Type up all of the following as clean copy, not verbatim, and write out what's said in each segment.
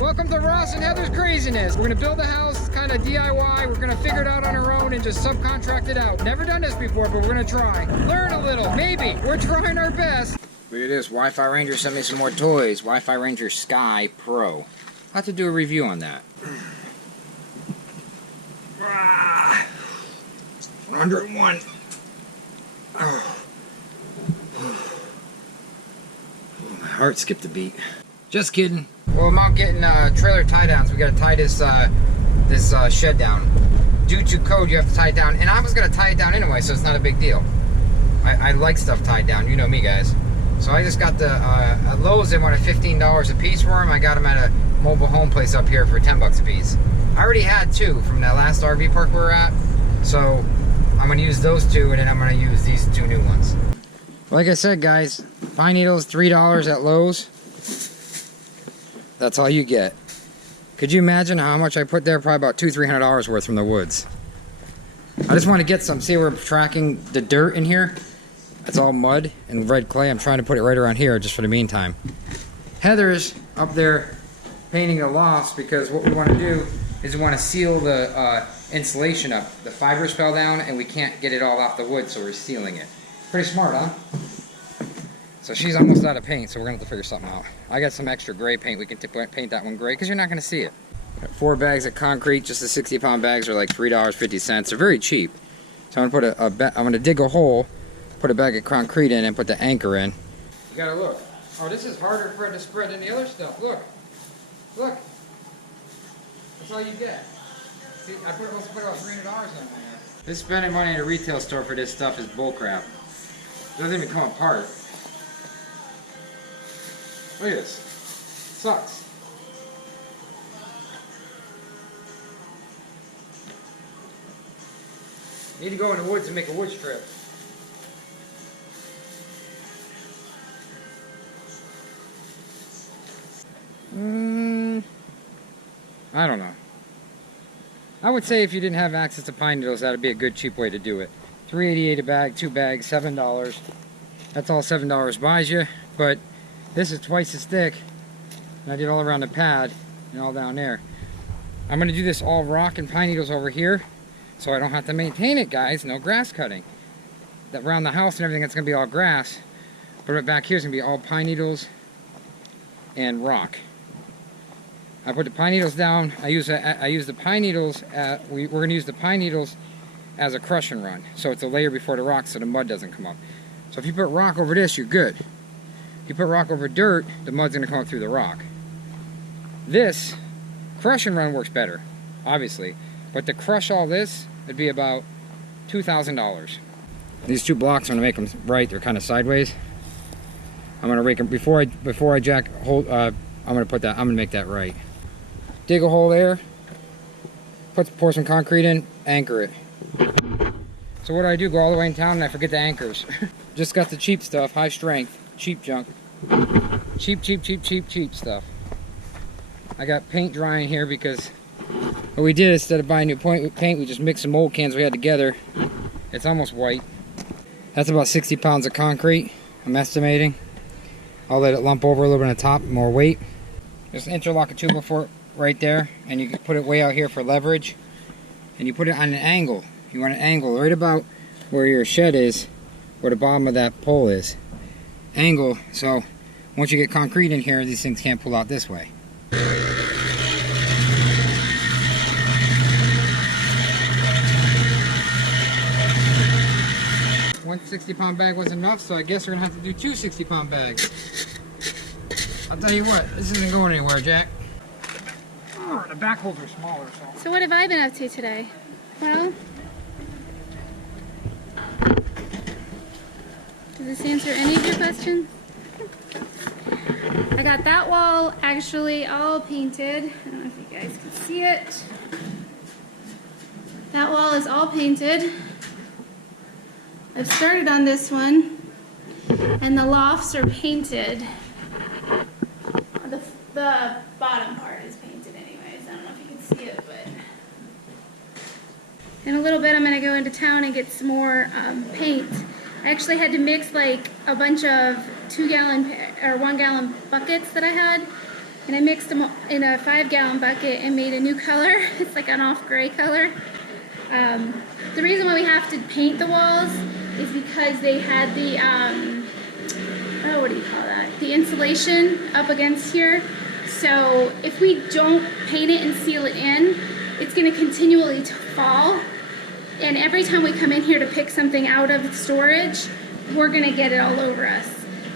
Welcome to Ross and Heather's craziness. We're gonna build a house, kind of DIY. We're gonna figure it out on our own and just subcontract it out. Never done this before, but we're gonna try. Learn a little, maybe. We're trying our best. Look at this, Wi-Fi Ranger sent me some more toys. Wi-Fi Ranger Sky Pro. I'll have to do a review on that. 101. My heart skipped a beat. Just kidding. Well, I'm out getting trailer tie downs. We gotta tie this shed down. Due to code, you have to tie it down. And I was gonna tie it down anyway, so it's not a big deal. I like stuff tied down. You know me, guys. So I just got the at Lowe's. They wanted $15 a piece for them. I got them at a mobile home place up here for 10 bucks a piece. I already had two from that last RV park we were at. So I'm gonna use those two, and then I'm gonna use these two new ones. Like I said, guys, pine needles $3 at Lowe's. That's all you get. Could you imagine how much I put there? Probably about $200–300 worth from the woods. I just want to get some. See, we're tracking the dirt in here. It's all mud and red clay. I'm trying to put it right around here just for the meantime. Heather's up there painting the lofts because what we want to do is we want to seal the insulation up. The fibers fell down and we can't get it all off the wood, so we're sealing it. Pretty smart, huh? So she's almost out of paint, so we're gonna have to figure something out. I got some extra gray paint. We can paint that one gray because you're not gonna see it. 4 bags of concrete. Just the 60-pound bags are like $3.50. They're very cheap. So I'm gonna put I'm gonna dig a hole, put a bag of concrete in, and put the anchor in. You gotta look. Oh, this is harder for it to spread than the other stuff. Look, look. That's all you get. See, I must put about $300 on there. This spending money in a retail store for this stuff is bullcrap. It doesn't even come apart. Look at this. Sucks. Need to go in the woods and make a wood strip. I don't know. I would say if you didn't have access to pine needles, that would be a good cheap way to do it. $3.88 a bag, 2 bags, $7. That's all $7 buys you, but this is twice as thick, and I did all around the pad and all down there. I'm going to do this all rock and pine needles over here, so I don't have to maintain it, guys. No grass cutting. That around the house and everything, that's going to be all grass. But right back here is going to be all pine needles and rock. I put the pine needles down. I use the pine needles. We're going to use the pine needles as a crush and run, so it's a layer before the rock, so the mud doesn't come up. So if you put rock over this, you're good. You put rock over dirt, the mud's going to come up through the rock. This crush and run works better, obviously, but to crush all this, it'd be about $2,000. These 2 blocks, I'm going to make them right. They're kind of sideways. I'm going to rake them before I jack hold. I'm going to make that right. Dig a hole there. Pour some concrete in. Anchor it. So what do? Go all the way in town and I forget the anchors. Just got the cheap stuff, high strength, cheap junk. Cheap stuff. I got paint drying here because what we did, instead of buying new paint, we just mixed some old cans we had together. It's almost white. That's about 60 pounds of concrete, I'm estimating. I'll let it lump over a little bit on the top, more weight. Just interlock a tube before right there, and you can put it way out here for leverage. And you put it on an angle. You want an angle right about where your shed is, where the bottom of that pole is. Angle, so once you get concrete in here, these things can't pull out this way. One 60-pound bag wasn't enough, so I guess we're gonna have to do 2 60-pound bags. I'll tell you what, this isn't going anywhere, Jack. Oh, the back holes are smaller, So what have I been up to today? Well, does this answer any of your questions? I got that wall actually all painted. I don't know if you guys can see it. That wall is all painted. I've started on this one, and the lofts are painted. The bottom part is painted anyways. I don't know if you can see it, but in a little bit I'm going to go into town and get some more paint. I actually had to mix like a bunch of 2-gallon or 1-gallon buckets that I had and I mixed them in a 5-gallon bucket and made a new color. It's like an off gray color. The reason why we have to paint the walls is because they had the, oh, what do you call that? The insulation up against here. So if we don't paint it and seal it in, it's going to continually fall. And every time we come in here to pick something out of storage, we're going to get it all over us.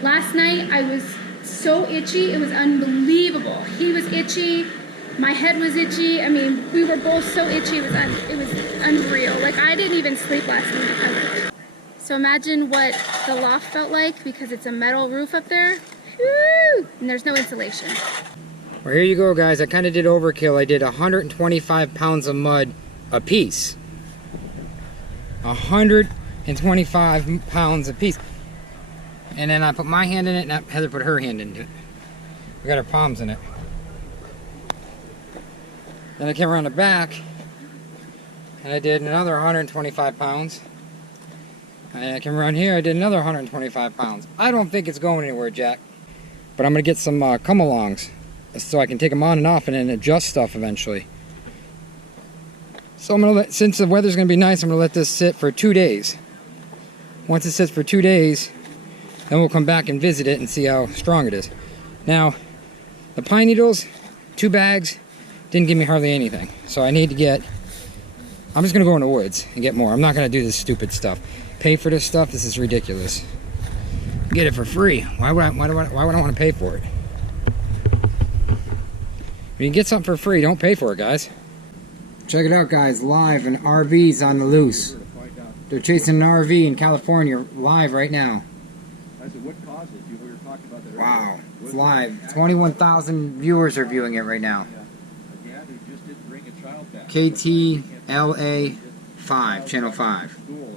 Last night I was so itchy, it was unbelievable. He was itchy, my head was itchy. I mean, we were both so itchy, it was unreal. Like, I didn't even sleep last night. So imagine what the loft felt like, because it's a metal roof up there. Woo! And there's no insulation. Well, here you go, guys. I kind of did overkill. I did 125 pounds of mud a piece. 125 pounds a piece. And then I put my hand in it, and Heather put her hand into it. We got our palms in it. Then I came around the back, and I did another 125 pounds. And I came around here, I did another 125 pounds. I don't think it's going anywhere, Jack. But I'm going to get some come-alongs, so I can take them on and off and then adjust stuff eventually. So I'm going to since the weather's going to be nice, I'm going to let this sit for 2 days. Once it sits for 2 days, then we'll come back and visit it and see how strong it is. Now, the pine needles, 2 bags, didn't give me hardly anything. So I need to get, I'm just going to go in the woods and get more. I'm not going to do this stupid stuff. Pay for this stuff, this is ridiculous. Get it for free. Why would I want to pay for it? When you get something for free, don't pay for it, guys. Check it out, guys. Live, an RV's on the loose. They're chasing an RV in California live right now. I said, what caused it? We were talking about that. Wow, it's live. 21,000 viewers are viewing it right now. Yeah, they just didn't bring a child back. KTLA 5, Channel 5. School, or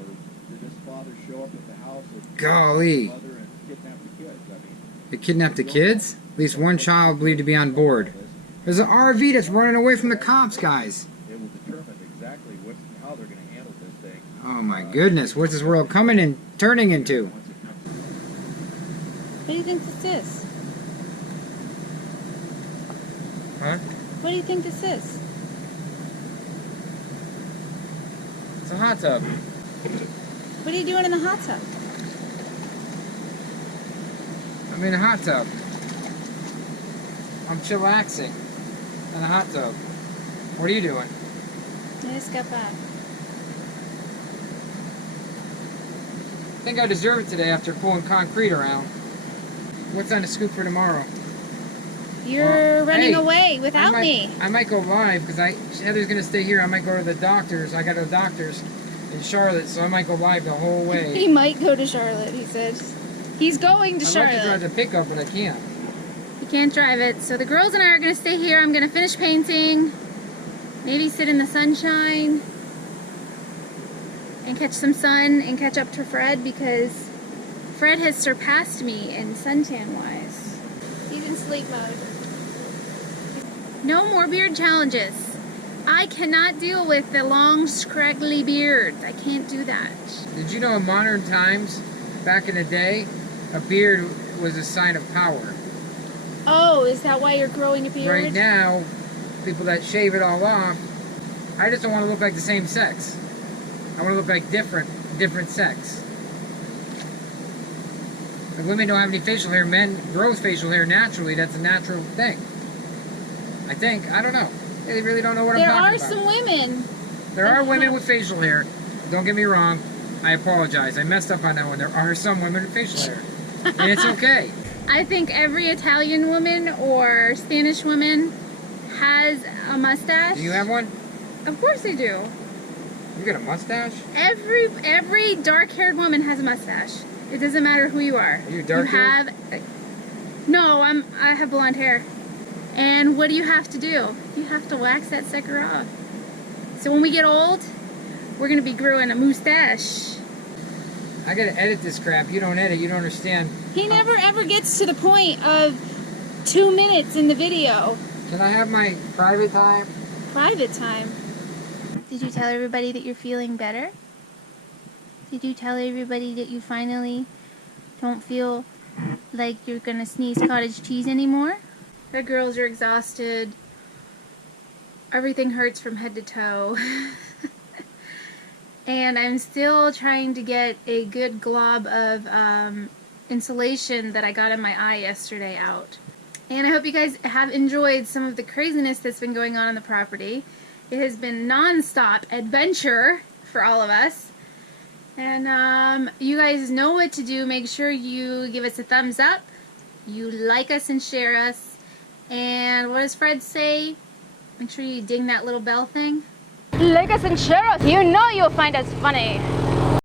did his father show up at the house with Golly. mother and kidnap the kids? I mean, They kidnapped the kids? At least one child believed to be on board. There's an RV that's running away from the cops, guys. it will determine exactly how they're going to handle this thing. Oh my goodness, what's this world coming and turning into? Once it comes What do you think this is? Huh? What do you think this is? It's a hot tub. What are you doing in the hot tub? I'm in a hot tub. I'm chillaxing in a hot tub. What are you doing? I just got back. I think I deserve it today after pulling concrete around. What's on the scoop for tomorrow? You're running hey, away without me. I might go live because Heather's gonna stay here. I might go to the doctors. I got a doctor's in Charlotte, so I might go live the whole way. He might go to Charlotte, he said. He's going to I'd like to drive Charlotte. the pickup, but I can't. You can't drive it. So the girls and I are going to stay here. I'm going to finish painting. Maybe sit in the sunshine. And catch some sun and catch up to Fred, because Fred has surpassed me in suntan-wise. He's in sleep mode. No more beard challenges. I cannot deal with the long, scraggly beard. I can't do that. Did you know in modern times, back in the day, a beard was a sign of power? Oh, is that why you're growing a beard? Right now, people that shave it all off, I just don't want to look like the same sex. I want to look like different sex. If women don't have any facial hair, men grow facial hair naturally. That's a natural thing. I think. I don't know. They really don't know what I'm talking about. There are some women. There are women with facial hair. Don't get me wrong. I apologize. I messed up on that one. There are some women with facial hair. And it's okay. I think every Italian woman or Spanish woman has a mustache. Do you have one? Of course they do. You got a mustache? Every dark-haired woman has a mustache. It doesn't matter who you are. Are you dark-haired? No, I have blonde hair. And what do you have to do? You have to wax that sucker off. So when we get old, we're gonna be growing a mustache. I gotta edit this crap. You don't edit. You don't understand. He never ever gets to the point of 2 minutes in the video. Can I have my private time? Private time. Did you tell everybody that you're feeling better? Did you tell everybody that you finally don't feel like you're gonna sneeze cottage cheese anymore? Our girls are exhausted. Everything hurts from head to toe. And I'm still trying to get a good glob of insulation that I got in my eye yesterday out. And I hope you guys have enjoyed some of the craziness that's been going on the property. It has been non-stop adventure for all of us. And you guys know what to do. Make sure you give us a thumbs up. You like us and share us. And what does Fred say? Make sure you ding that little bell thing. Like us and share us. You know you'll find us funny.